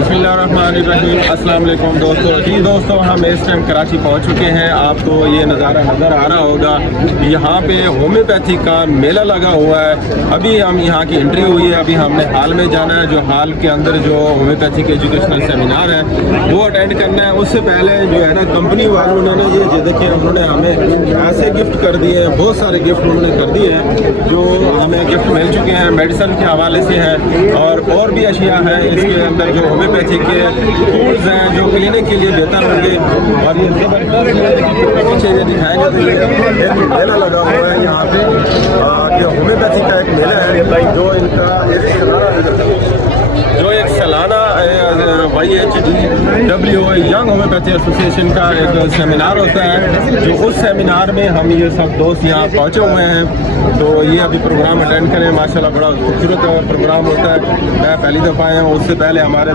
बिस्मिल्लाहिर्रहमानिर्रहीम। अस्सलाम वालेकुम दोस्तों हम इस टाइम कराची पहुंच चुके हैं। आपको ये नज़ारा नज़र आ रहा होगा, यहाँ पे होम्योपैथी का मेला लगा हुआ है। अभी हम यहाँ की एंट्री हुई है, अभी हमने हाल में जाना है। जो हाल के अंदर जो होम्योपैथी के एजुकेशनल सेमिनार है वो अटेंड करना है। उससे पहले जो है ना, कंपनी वालों ने ये देखिए, उन्होंने हमें ऐसे गिफ्ट कर दिए हैं, बहुत सारे गिफ्ट उन्होंने कर दिए हैं जो हमें गिफ्ट मिल चुके हैं, मेडिसिन के हवाले से हैं और भी अशिया है इसके अंदर जो होम्योपैथी के टूल्स हैं जो क्लिनिक के लिए बेहतर होंगे। और ये जबरदस्त ये दिखाएंगे तो मेला लगा हुआ है यहाँ पे। ये होम्योपैथी का एक मेला है जो एक सालाना YHDW यंग होम्योपैथी एसोसिएशन का एक सेमिनार होता है। जो उस सेमिनार में हम ये सब दोस्त यहाँ पहुँचे हुए हैं, तो ये अभी प्रोग्राम अटेंड करें। माशाल्लाह बड़ा खूबसूरत प्रोग्राम होता है। मैं पहली दफ़ा आया हूँ, उससे पहले हमारे